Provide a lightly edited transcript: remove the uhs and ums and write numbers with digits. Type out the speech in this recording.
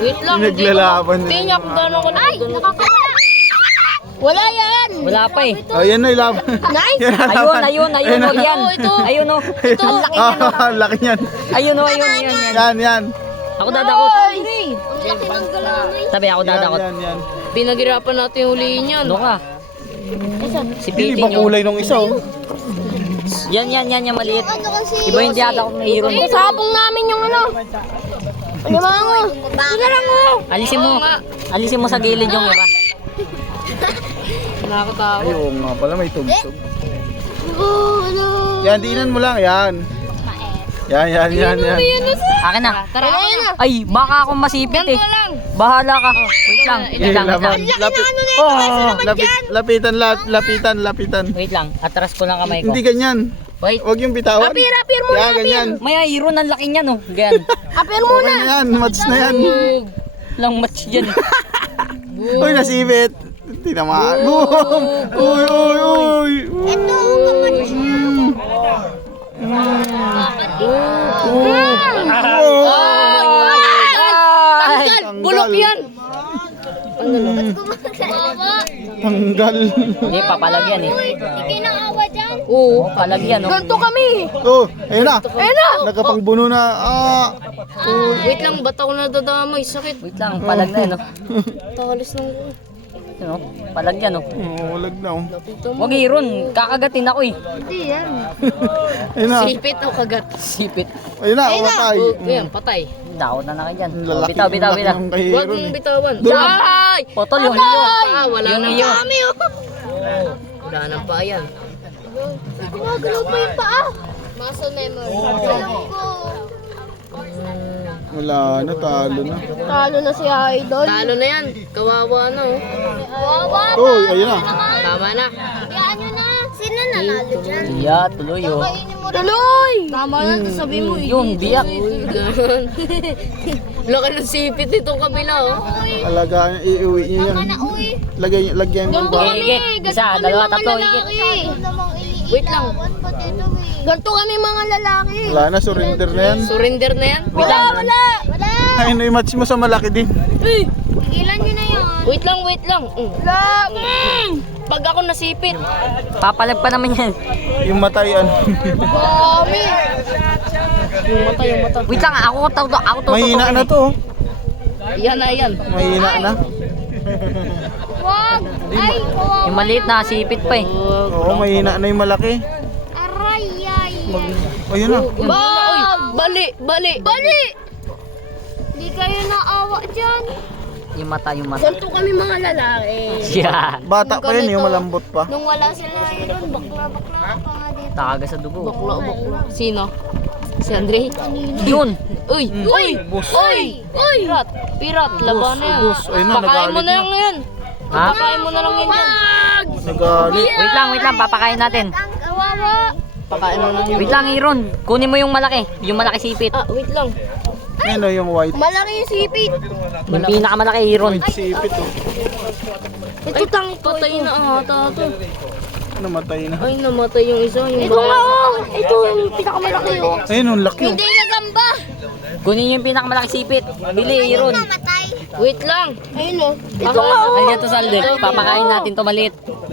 Wait lang. Naglalaban din. Tingnan ko gano'n ko na. Ay, nakakawala. Wala yan. Wala pa eh. Oh, yan na yung laban. Nice. Ayun o, yan. Ito. Ayun o. Ito. Ang laki yan o. Ang laki niyan. Ayun o, yan. Yan. Ako dadakot. Ang laki ng galanay. Sabi ako dadakot. Yan. Pinaghirapan natin yung huliin yan. Ano ka? Si Yung Piti ibang nyo. kulay nung isa, oh. Yan, yung maliit. Iba hindi ata akong mayroon. Sabong namin yung ano. Ano ba mo? Sige lang mo. Alisin mo sa gilid yung iba. Nakakatawa. Ay, oo nga pala, may tugtog. Ano? Yan, diinan mo lang, yan. Yan. Akin na. Tara na. Ay, baka akong masipit eh. Ganto lang. Bahala ka. Wait lang. Laban. Lapitan. Wait lang. Atras ko lang kamay ko. Hindi ganyan. Wait. Huwag yung bitawan. Apir mo. Yan, ganyan. May iron ang laki niyan oh. Ganyan. Apir Okay muna. na yan, match na yan. Lang match dyan. Uy, nasibit. Hindi naman. Boom! Uy! Ito, Tanggal. bulok yan. Tanggal. Hindi, papalagyan eh. Ikinaawa dyan. Oo, palagyan oh. Ganto kami. Oh, ayun na. Ayun na. Nagkapangbuno na. Wait lang, ba't ako nadadamay? Sakit. Wait lang, palag na yun oh. Tahalis ng Yun oh, palagyan oh. Walag na, oh. lapito mo. Huwag iron, kakagatin ako eh. Hindi yan. Ayun na. Sipit o kagat. Sipit. Ayun na, umatay. Ayan, patay. Takot na kayo dyan. Lalaki. Bitaw. Ang kahirap, Huwag mong eh. bitawan. Doon. Ay! Potol yung iyo. Ah, wala Yung nang iyo. kami oh. Wala nang pa yan. Gumagalaw pa yung paa. Muscle memory. Alam ko. Wala na, talo na. Talo na si Idol. Talo na yan. Kawawa na oh. Kawawa Oh, ayun na. Tama na. Hayaan nyo na. Sino nanalo dyan? Iya, tuloy oh. Tuloy! Tama na, sabi mo. Yun, biyak. Ganun. Laki ng sipit itong kabila oh. Alagaan, iuwi niyo yan. Uy, Lagyan mo ba? Higit. Isa, dalawa, tatlo, higit. namang Wait lang. iliilawan pa dito eh. Ganto kami mga lalaki. Wala na, surrender na yan. Surrender na yan. Wait lang. Wala. Wala! Ayun, i-match mo sa malaki din. Tigilan nyo na yan. Wait lang. Wala. Pag ako nasipit. Papalag pa naman yan. Yung matay, ano. Dami. Yung mata. Wait lang, ako to. Mahina na to. Yan na yan. Mahina na. Wag! Ay, kawawa. Yung maliit na, sipit pa eh. Oo, mahina na yung malaki. Aray, ay. Ayun na. Bali. Di kayo naawa dyan. Yung mata. Ganto kami mga lalaki. Yeah. Bata pa yun, yung malambot pa. Nung wala sila yun, bakla pa nga dito. Takaga sa dugo. Bakla. Sino? Si Andre? Yun. Uy! Pirat, laban na yan. ubos. Ayun na, Pakain mo nagalit na na. lang yan. Ha? Pakain mo na lang yan yan. Nagalit. Wait lang, papakain natin. Ang kawawa. Pakain mo na yan. Wait lang, Iron. Kunin mo yung malaki. Yung malaki sipit. Ah, wait lang. Ayun o, yung white. Malaki yung sipit. Yung pinakamalaki, Iron. White sipit, oh. Ito patay na ata ito. Namatay na. Ay, namatay yung isa. Yung Ito nga oh! Ito yung pinakamalaki oh. Ayun, ang laki, oh. Hindi nagamba. Kunin yung pinakamalaki sipit. Bili, Iron. Namatay. Wait lang. Ayun oh. Ito nga oh. Nandiyan to sa Alden. Papakain natin to maliit.